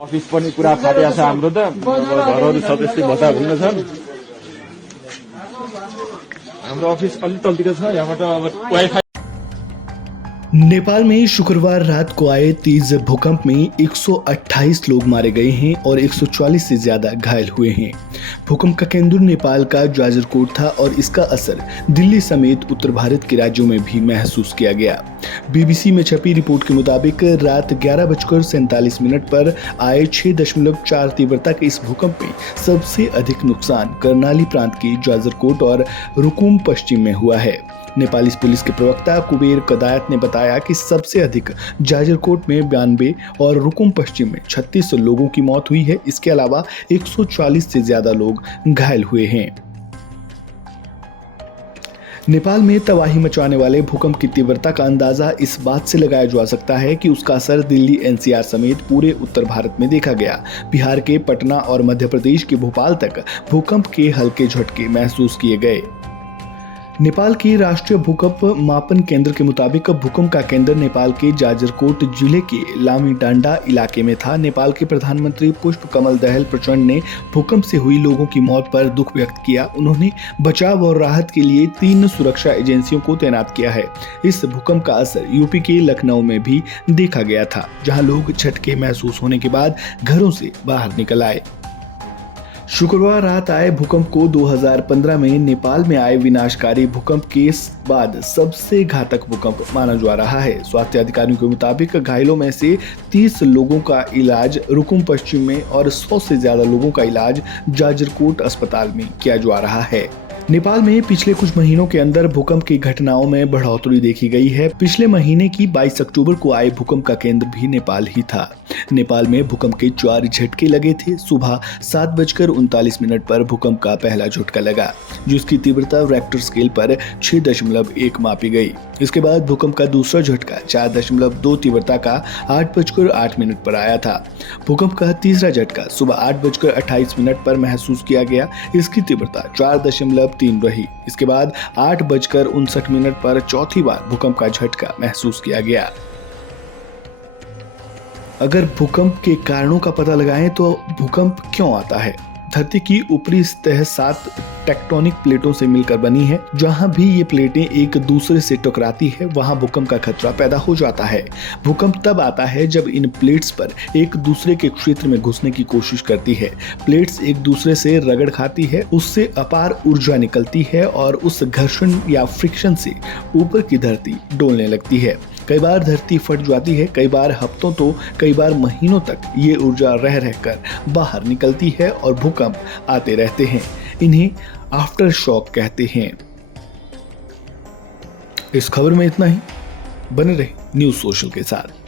Office पनि पुरा फाटिया छ हाम्रो त घरहरु सदस्य भत्ता हुन्न छन्। हाम्रो अफिस अलि तलतिर छ। यहाँबाट अब वाइफाई। नेपाल में शुक्रवार रात को आए तेज भूकंप में 128 लोग मारे गए हैं और 140 से ज्यादा घायल हुए हैं। भूकंप का केंद्र नेपाल का जाजरकोट था और इसका असर दिल्ली समेत उत्तर भारत के राज्यों में भी महसूस किया गया। बीबीसी में छपी रिपोर्ट के मुताबिक रात 11:47 पर आए 6.4 तीव्रता के इस भूकंप में सबसे अधिक नुकसान कर्णाली प्रांत के जाजरकोट और रुकुम पश्चिम में हुआ है। नेपाली पुलिस के प्रवक्ता कुबेर कदायत ने बताया कि सबसे अधिक जाजरकोट में 92 और रुकुम पश्चिम में 36 लोगों की मौत हुई है। इसके अलावा 140 से ज्यादा लोग घायल हुए हैं। नेपाल में तबाही मचाने वाले भूकंप की तीव्रता का अंदाजा इस बात से लगाया जा सकता है कि उसका असर दिल्ली एनसीआर समेत पूरे उत्तर भारत में देखा गया। बिहार के पटना और मध्य प्रदेश के भोपाल तक भूकंप के हल्के झटके महसूस किए गए। नेपाल की राष्ट्रीय भूकंप मापन केंद्र के मुताबिक भूकंप का केंद्र नेपाल के जाजरकोट जिले के लामीडांडा इलाके में था। नेपाल के प्रधानमंत्री पुष्प कमल दहल प्रचंड ने भूकंप से हुई लोगों की मौत पर दुख व्यक्त किया। उन्होंने बचाव और राहत के लिए 3 सुरक्षा एजेंसियों को तैनात किया है। इस भूकंप का असर यूपी के लखनऊ में भी देखा गया था, जहां लोग झटके महसूस होने के बाद घरों से बाहर निकल आए। शुक्रवार रात आए भूकंप को 2015 में नेपाल में आए विनाशकारी भूकंप के बाद सबसे घातक भूकंप माना जा रहा है। स्वास्थ्य अधिकारियों के मुताबिक घायलों में से 30 लोगों का इलाज रुकुम पश्चिम में और 100 से ज्यादा लोगों का इलाज जाजरकोट अस्पताल में किया जा रहा है। नेपाल में पिछले कुछ महीनों के अंदर भूकंप की घटनाओं में बढ़ोतरी देखी गई है। पिछले महीने की 22 अक्टूबर को आए भूकंप का केंद्र भी नेपाल ही था। नेपाल में भूकंप के 4 झटके लगे थे। सुबह 7:39 पर भूकंप का पहला झटका लगा, जिसकी तीव्रता रेक्टर स्केल पर 6.1 मापी गई। इसके बाद भूकंप का दूसरा झटका 4.2 तीव्रता का 8:08 पर आया था। भूकंप का तीसरा झटका सुबह 8:28 पर महसूस किया गया। इसकी तीव्रता 4.3 रही। इसके बाद 8:59 पर चौथी बार भूकंप का झटका महसूस किया गया। अगर भूकंप के कारणों का पता लगाएं तो भूकंप क्यों आता है? धरती की ऊपरी सतह 7 टेक्टोनिक प्लेटों से मिलकर बनी है। जहां भी ये प्लेटें एक दूसरे से टकराती है, वहां भूकंप का खतरा पैदा हो जाता है। भूकंप तब आता है जब इन प्लेट्स पर एक दूसरे के क्षेत्र में घुसने की कोशिश करती है। प्लेट्स एक दूसरे से रगड़ खाती है, उससे अपार ऊर्जा निकलती है और उस घर्षण या फ्रिक्शन से ऊपर की धरती डोलने लगती है। कई बार धरती फट जाती है, कई बार हफ्तों तो कई बार महीनों तक ये ऊर्जा रह रहकर बाहर निकलती है और भूकंप आते रहते हैं। इन्हें आफ्टर शॉक कहते हैं। इस खबर में इतना ही। बने रहे न्यूज़ सोशल के साथ।